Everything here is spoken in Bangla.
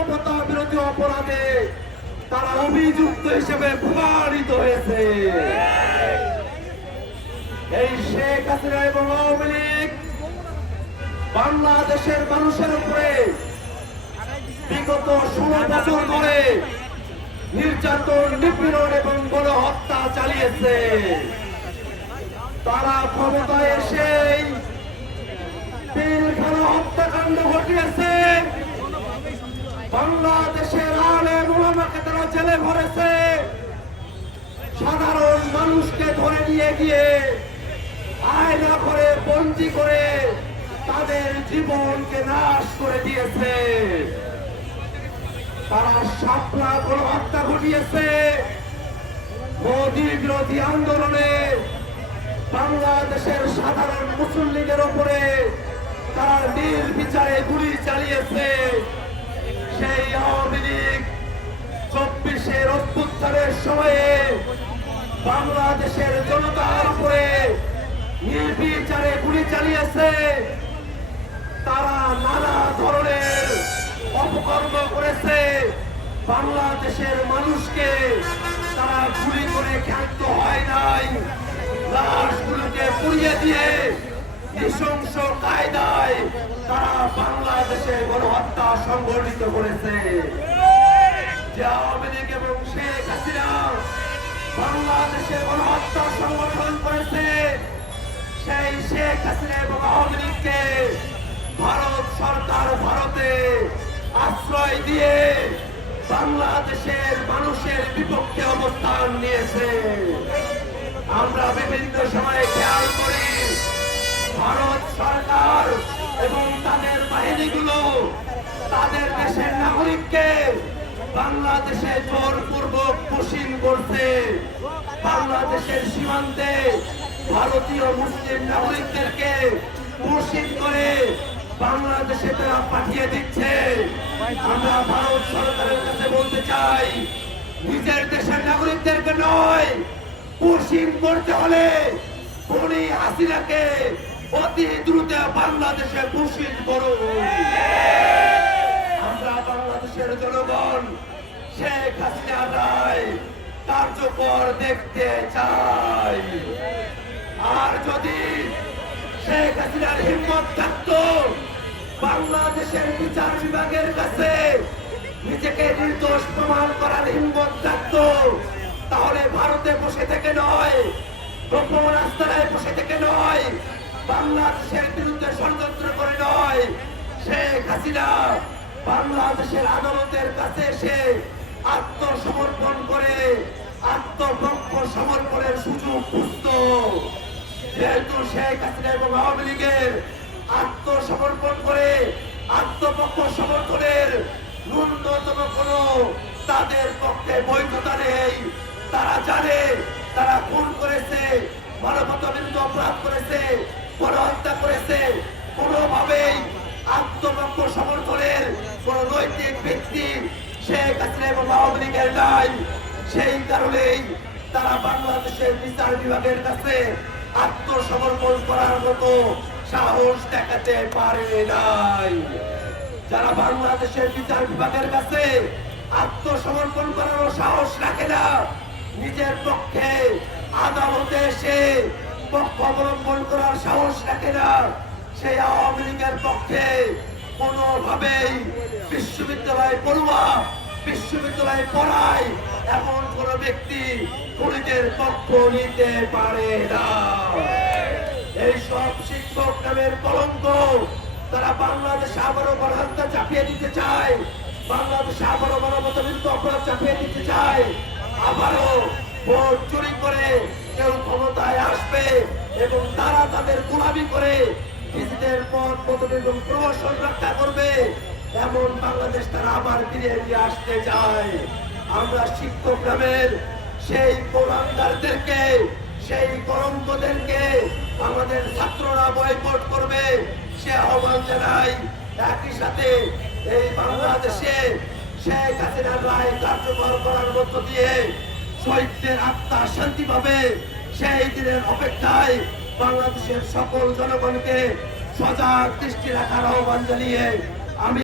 মানবতা বিরোধী অপরাধে তারা অভিযুক্ত হিসেবে প্রমাণিত হয়েছে। এই শেখ হাসিনা এবং আওয়ামী লীগ বাংলাদেশের মানুষের উপরে বিগত ষোলো বছর ধরে নির্যাতন, নিপীড়ন এবং গণহত্যা চালিয়েছে। তারা ক্ষমতায় এসেই সাধারণ মানুষকে ধরে নিয়ে গিয়ে আয়না করে, বন্দি করে তাদের জীবনকে নাশ করে দিয়েছে। তারা সাপলা গণহত্যা ঘটিয়েছে। মোদী বিরোধী আন্দোলনে বাংলাদেশের সাধারণ মুসল্লিদের ওপরে তারা নির্বিচারে গুলি চালিয়েছে। সেই আওয়ামী লীগ চব্বিশের অভ্যুত্থানের সময়ে বাংলাদেশের জনতার উপরে নির্বিচারে গুলি চালিয়েছে। তারা নানা ধরনের অপকর্ম করেছে। বাংলাদেশের মানুষকে তারা গুলি করে ক্ষান্ত হয় নাই। লাশগুলোকে পুড়িয়ে দিয়ে নৃশংস কায়দায় তারা বাংলাদেশে গণহত্যা সংগঠিত করেছে। যে আওয়ামী লীগ এবং শেখ হাসিনা বাংলাদেশে গণহত্যা সংগঠন করেছে সেই শেখ হাসিনা এবং আওয়ামী লীগকে ভারত সরকার ভারতে আশ্রয় দিয়ে বাংলাদেশের মানুষের বিপক্ষে অবস্থান নিয়েছে। আমরা বিভিন্ন সময়ে খেয়াল করি, ভারত সরকার এবং তাদের বাহিনীগুলো তাদের নাগরিককে বাংলাদেশে জোরপূর্বক পুষিন করছে বাংলাদেশের সীমান্তে ভারতীয় মুসলিম নাগরিকদেরকে পুষিন করে বাংলাদেশে তারা পাঠিয়ে দিচ্ছে। আমরা ভারত সরকারের কাছে বলতে চাই, নিজের দেশের নাগরিকদেরকে নয় পুষিন করতে হলে উনি হাসিনাকে অতি দ্রুত বাংলাদেশে পুষিন করুন। কার্যকর দেখতে চাই। আর যদি শেখ হাসিনার হিম্মত থাকতো, বাংলাদেশের বিচার বিভাগের কাছে নিজেকে নির্দোষ প্রমাণ করার হিম্মত থাকতো, তাহলে ভারতে বসে থেকে নয়, গোপন আস্তানায় বসে থেকে নয়, বাংলাদেশের বিরুদ্ধে ষড়যন্ত্র করে নয়। শেখ হাসিনা বাংলাদেশের আদালতের কাছে এসে আত্মসমর্পণ করে আত্মপক্ষ সমর্পণের সুযোগ খুঁজত যেহেতু শেখ হাসিনা এবং আওয়ামী লীগের আত্মসমর্পণ করে, আত্মপক্ষ সমর্থনের ন্যূনতম কোনো তাদের পক্ষে বৈধতা নেই। তারা জানে, তারা খুন করেছে মানবতা বিরুদ্ধে অপরাধ করেছে, গণহত্যা করেছে। কোনোভাবেই আত্মপক্ষ সমর্থনের কোন নৈতিক ব্যক্তি শেখ হাসিনা এবং আওয়ামী লীগের নাই। সেই কারণেই তারা বাংলাদেশের বিচার বিভাগের কাছে আত্মসমর্পণ করার মতো সাহস দেখাতে পারে নাই। যারা বাংলাদেশের বিচার বিভাগের কাছে আত্মসমর্পণ করারও সাহস রাখে না, নিজের পক্ষে আদালতে এসে পক্ষ অবলম্বন করার সাহস রাখে না, সেই আওয়ামী লীগের পক্ষে কোনোভাবেই বিশ্ববিদ্যালয় পড়ুয়া, বিশ্ববিদ্যালয়ে পড়ায় এমন কোন ব্যক্তি পুলিশের পক্ষ নিতে পারে না। এই সব শিক্ষক নামের কলঙ্ক তারা বাংলাদেশে আবারও গণহত্যা চাপিয়ে দিতে চায়। বাংলাদেশে আবারও মানবতা অপরাধ চাপিয়ে দিতে চায়। আবারও ভোট চুরি করে কেউ ক্ষমতায় আসবে এবং তারা তাদের গোলামি করে নিজেদের পথ পদবি এবং প্রমোশন রক্ষা করবে। এমন বাংলাদেশ তারা আবার ফিরে নিয়ে আসতে চায়। আমরা শিক্ষক্রামের সেই কোরআনদারদেরকে সেই কলঙ্কদেরকে আমাদের ছাত্ররা বয়কট করবে। সে আহ্বান জানাই। একই সাথে এই বাংলাদেশে শেখ হাসিনার রায় কার্যকর করার মধ্য দিয়ে শহীদদের আত্মা শান্তি পাবে। সেই দিনের অপেক্ষায় বাংলাদেশের সকল জনগণকে সজাগ দৃষ্টি রাখার আহ্বান জানিয়ে আমি